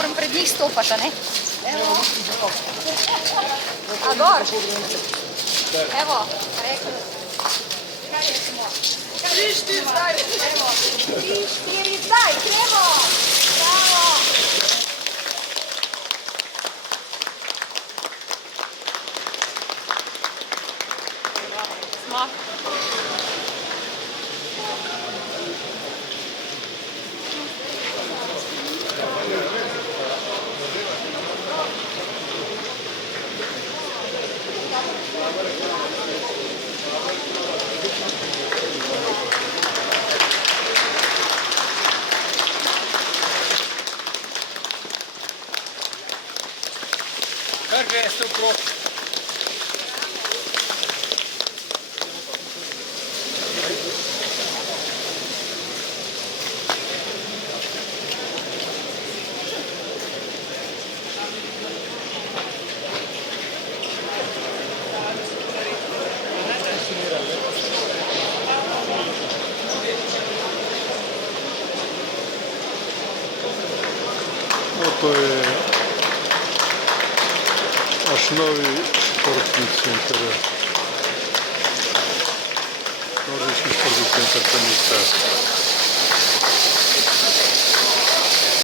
moram pred njih stopati, ne? Evo. A gor? Evo, rekel. Kaj recimo? 3, 4, zdaj. Evo. 3, 4, zdaj. Gremo. Bravo. Smo. Kar greste okrog. To je naš novi športni center. Norveški športni center Kanica.